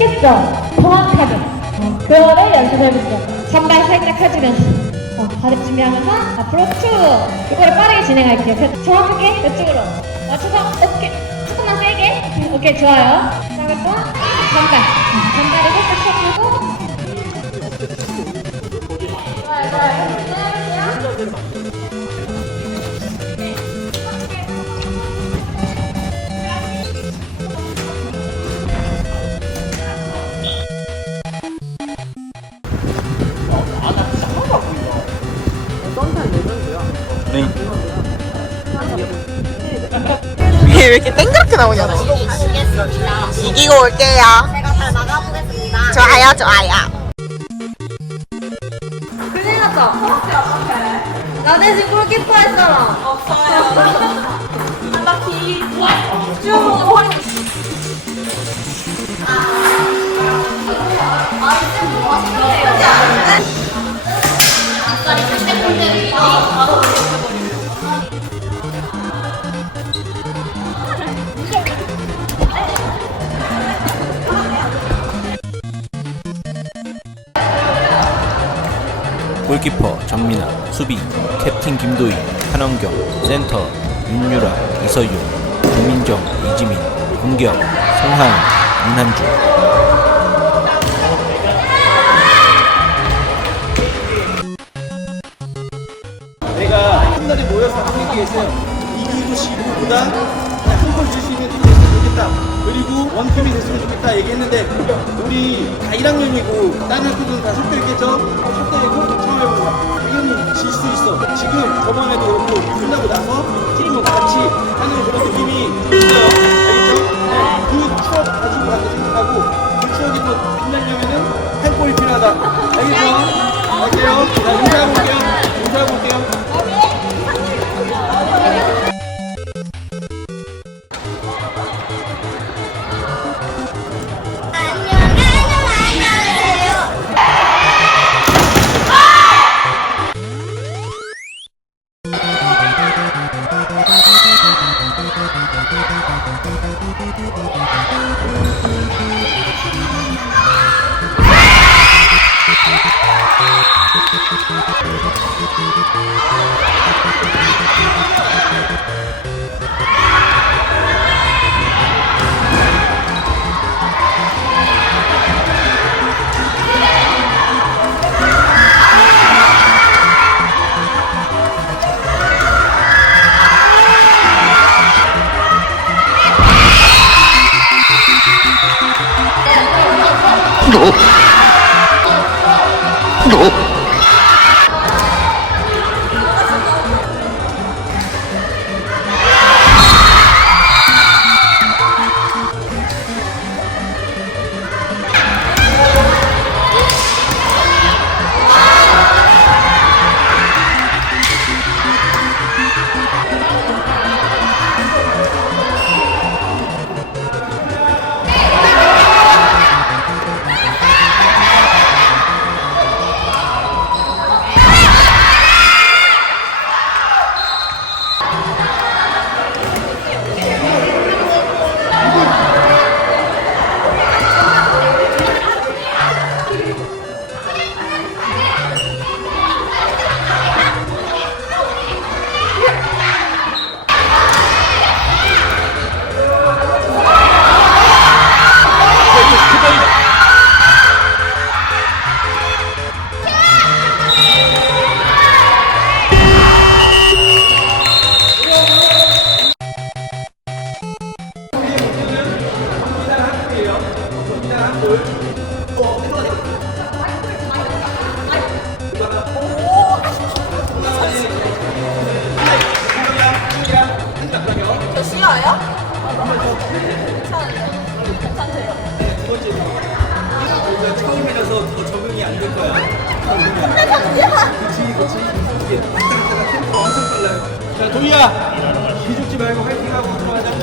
쉽겠죠? 정확하게. 그거를 연습해볼게요. 선발 살짝 펴주면서. 어, 다리 준비하면서 앞으로 쭉 이거를 빠르게 진행할게요. 그- 정확하게 이쪽으로 맞춰서 어깨 조금만 세게 오케이 좋아요. 또 잔발 음, 잔발을 살짝 쳐주고 왜 이렇게 땡그랗게 나오냐 너 이기고 올게요 제가 잘 나가보겠습니다. 좋아요 좋아요 큰일 났다. 나 대신 골키퍼 할 사람. 없어요. 한 바퀴 쭉 골키퍼 정민아, 수비 캡틴 김도희, 한원경, 센터 윤유라, 이서유, 김민정, 이지민, 공격 송하은, 윤한주. 내가 한 날에 모여서 게 있어요. 이기고 지고보다 한골 됐으면 좋겠다. 그리고 원팀이 됐으면 좋겠다 얘기했는데 우리 다 1학년이고 다른 학교들은 다? 속대 있고 거야. 당연히 질 수 있어. 지금 저번에도 그렇고 끝나고 나서 팀과 같이 하는 그런 느낌이 있어요. 알겠죠? 네, 그 추억 가지고 가서 생각하고 그 추억이 또 빛나려면은 한 골이 필요하다. 알겠죠? 갈게요. 자, 인사하고 올게요. 인사하고 올게요. 너. 너. 빨라요. 자, 도희야! 기죽지 말고 화이팅하고 들어가자.